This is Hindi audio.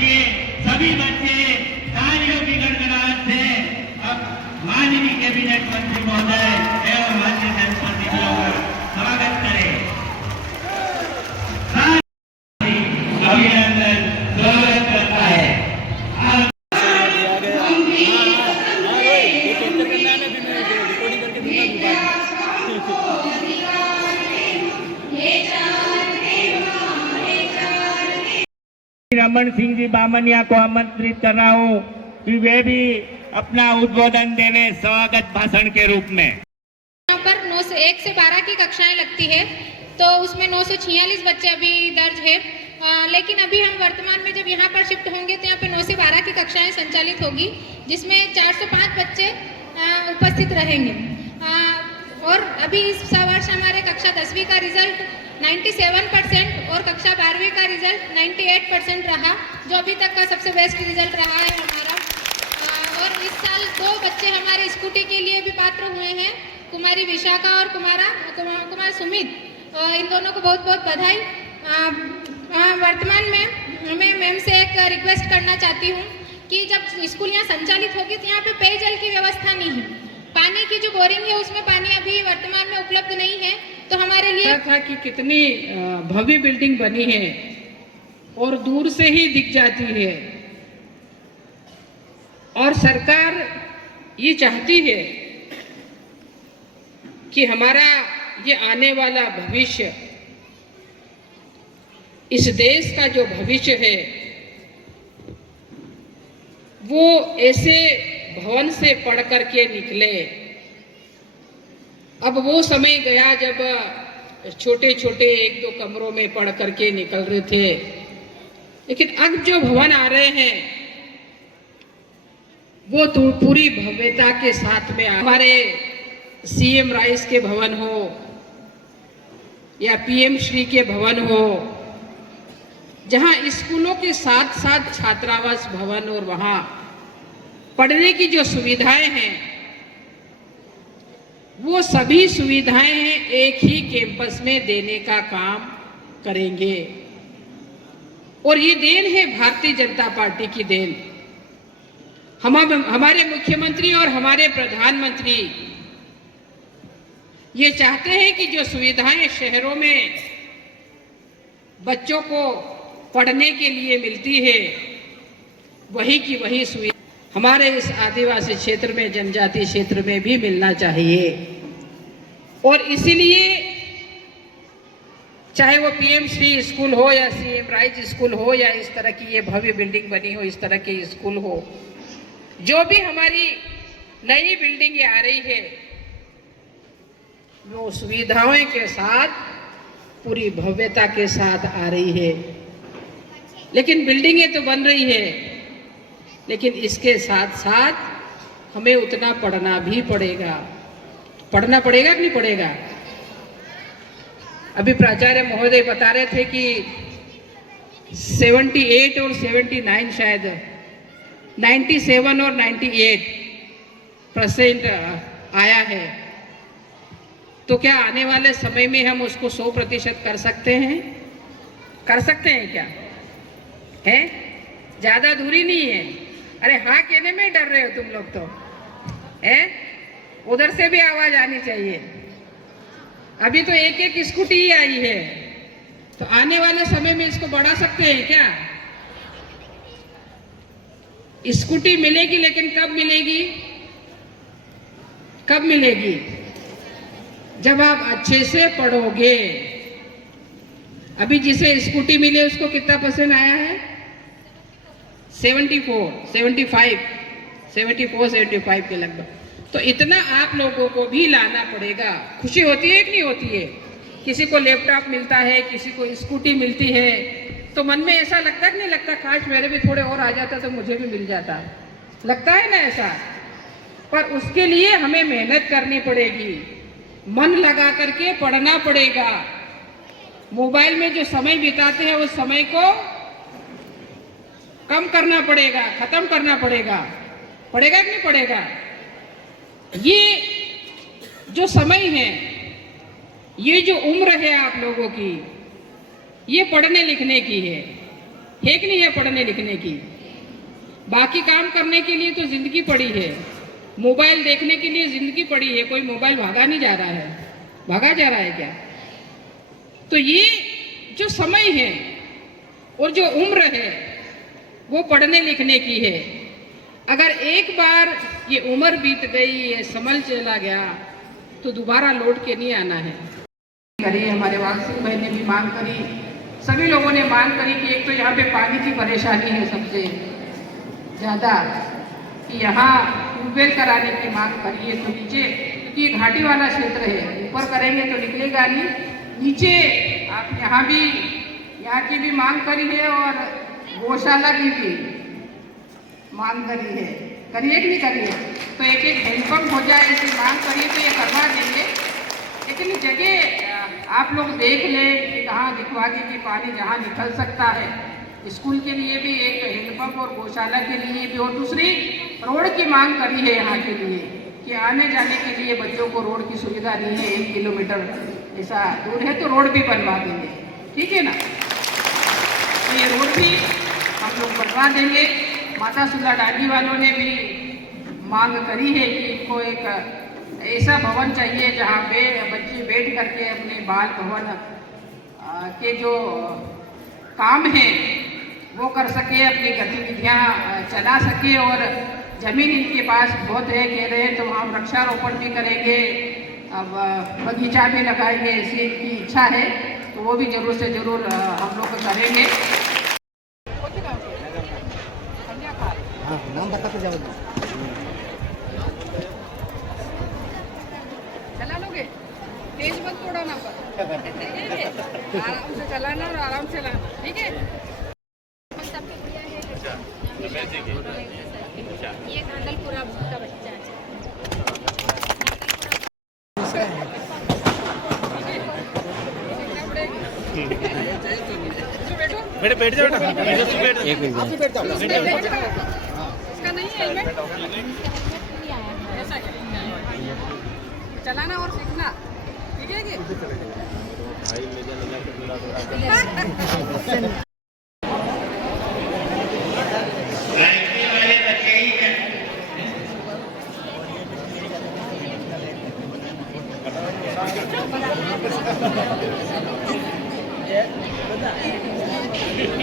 ये सभी बच्चे तालियों की गड़गड़ाहट से अब माननीय कैबिनेट मंत्री महोदय एवं माननीय सांसद का स्वागत करें। अभिनंदन स्वागत करता है। रमन सिंह जी बामनिया को आमंत्रित कर रहा हूँ कि वे भी अपना उद्बोधन देने स्वागत भाषण के रूप में। यहाँ पर 9 से 1 से 12 की कक्षाएं लगती है, तो उसमें 946 बच्चे अभी दर्ज है। लेकिन अभी हम वर्तमान में जब यहाँ पर शिफ्ट होंगे तो यहाँ पे 9 से 12 की कक्षाएं संचालित होगी, जिसमें 405 बच्चे उपस्थित रहेंगे। और अभी इस वर्ष हमारे कक्षा 10वीं का रिजल्ट 97% और कक्षा 12वीं का रिजल्ट 98% रहा, जो अभी तक का सबसे बेस्ट रिजल्ट रहा है हमारा। और इस साल 2 बच्चे हमारे स्कूटी के लिए भी पात्र हुए हैं, कुमारी विशाखा और कुमार सुमित। इन दोनों को बहुत बहुत बधाई। वर्तमान में मैं मैम से एक रिक्वेस्ट करना चाहती हूँ कि जब स्कूल यहाँ संचालित होगी तो यहाँ पे पेयजल की व्यवस्था नहीं है। पानी की जो बोरिंग है उसमें पानी अभी वर्तमान में उपलब्ध नहीं है, तो हमारे लिए था कि कितनी भव्य बिल्डिंग बनी है और दूर से ही दिख जाती है। और सरकार ये चाहती है कि हमारा ये आने वाला भविष्य, इस देश का जो भविष्य है, वो ऐसे भवन से पढ़ करके निकले। अब वो समय गया जब छोटे छोटे 1-2 कमरों में पढ़ करके निकल रहे थे, लेकिन अब जो भवन आ रहे हैं वो तो पूरी भव्यता के साथ में। हमारे सीएम राइस के भवन हो या पीएम श्री के भवन हो, जहां स्कूलों के साथ साथ छात्रावास भवन और वहां पढ़ने की जो सुविधाएं हैं, वो सभी सुविधाएं हैं एक ही कैंपस में देने का काम करेंगे। और ये देन है भारतीय जनता पार्टी की देन। हमारे मुख्यमंत्री और हमारे प्रधानमंत्री ये चाहते हैं कि जो सुविधाएं शहरों में बच्चों को पढ़ने के लिए मिलती है, वही की वही सुविधा हमारे इस आदिवासी क्षेत्र में, जनजाति क्षेत्र में भी मिलना चाहिए। और इसीलिए चाहे वो पीएम श्री स्कूल हो या सीएम राइज स्कूल हो या इस तरह की ये भव्य बिल्डिंग बनी हो, इस तरह के स्कूल हो, जो भी हमारी नई बिल्डिंग आ रही है, वो सुविधाओं के साथ, पूरी भव्यता के साथ आ रही है। लेकिन बिल्डिंगें तो बन रही है, लेकिन इसके साथ साथ हमें उतना पढ़ना भी पड़ेगा। पढ़ना पड़ेगा कि नहीं पड़ेगा? अभी प्राचार्य महोदय बता रहे थे कि 78 और 79 शायद 97 और 98% आया है। तो क्या आने वाले समय में हम उसको 100% कर सकते हैं? कर सकते हैं क्या? है? ज्यादा दूरी नहीं है। अरे हाँ कहने में डर रहे हो तुम लोग तो, है? उधर से भी आवाज आनी चाहिए। अभी तो एक स्कूटी ही आई है, तो आने वाले समय में इसको बढ़ा सकते हैं क्या? स्कूटी मिलेगी, लेकिन कब मिलेगी? कब मिलेगी? जब आप अच्छे से पढ़ोगे। अभी जिसे स्कूटी मिले उसको कितना % आया है? 74 के लगभग। तो इतना आप लोगों को भी लाना पड़ेगा। खुशी होती है कि नहीं होती है? किसी को लैपटॉप मिलता है, किसी को स्कूटी मिलती है, तो मन में ऐसा लगता है कि नहीं लगता, काश मेरे भी थोड़े और आ जाता तो मुझे भी मिल जाता। लगता है ना ऐसा? पर उसके लिए हमें मेहनत करनी पड़ेगी, मन लगा करके पढ़ना पड़ेगा। मोबाइल में जो समय बिताते हैं उस समय को कम करना पड़ेगा, खत्म करना पड़ेगा। पड़ेगा कि नहीं पड़ेगा? ये जो समय है, ये जो उम्र है आप लोगों की, ये पढ़ने लिखने की है। है कि नहीं है पढ़ने लिखने की। बाकी काम करने के लिए तो जिंदगी पड़ी है, मोबाइल देखने के लिए जिंदगी पड़ी है। कोई मोबाइल भागा नहीं जा रहा है, भागा जा रहा है क्या? तो ये जो समय है और जो उम्र है वो पढ़ने लिखने की है। अगर एक बार ये उम्र बीत गई, ये समझ चला गया, तो दोबारा लौट के नहीं आना है। करी हमारे वाल सिंह भाई ने भी मांग करी, सभी लोगों ने मांग करी कि एक तो यहाँ पे पानी की परेशानी है सबसे ज़्यादा, कि यहाँ ट्यूबवेल कराने की मांग करिए। तो नीचे, क्योंकि ये घाटी वाला क्षेत्र है, ऊपर करेंगे तो निकलेगा नहीं, नीचे आप यहाँ भी, यहाँ की भी मांग करी है और गौशाला की भी मांग करी है। करिए कि नहीं करिए? तो एक एक हैंडपम्प हो जाए ऐसी मांग करिए तो ये करवा देंगे। लेकिन जगह आप लोग देख लें कि कहाँ दिखवा के कि पानी जहाँ निकल सकता है। स्कूल के लिए भी एक हैंडपम्प और गौशाला के लिए भी, और दूसरी रोड की मांग करी है यहाँ के लिए कि आने जाने के लिए बच्चों को रोड की सुविधा नहीं है, 1 किलोमीटर ऐसा दूर है तो रोड भी बनवा देंगे, ठीक है ना? तो ये रोड भी हम लोग बनवा देंगे। माता सुला डांडी वालों ने भी मांग करी है कि इनको एक ऐसा भवन चाहिए जहाँ पे बच्चे बैठ करके अपने बाल भवन के जो काम है वो कर सके, अपनी गतिविधियाँ चला सके। और जमीन इनके पास बहुत है, कह रहे हैं, तो हम वृक्षारोपण भी करेंगे, अब बगीचा भी लगाएंगे, ऐसी इनकी इच्छा है। तो वो भी जरूर से जरूर हम लोग करेंगे। चला लोगे, तेज मत तोड़ना पर, आराम से चलाना और आराम से लाना, ठीक है? ये गांडलपुरा का बच्चा बेटे बैठ जाओ बेटा, एक मिनट इसका नहीं है हेलमेट, ऐसा चलाना और सीखना, ठीक है कि? रायपुर वाले बच्चे ही हैं। ये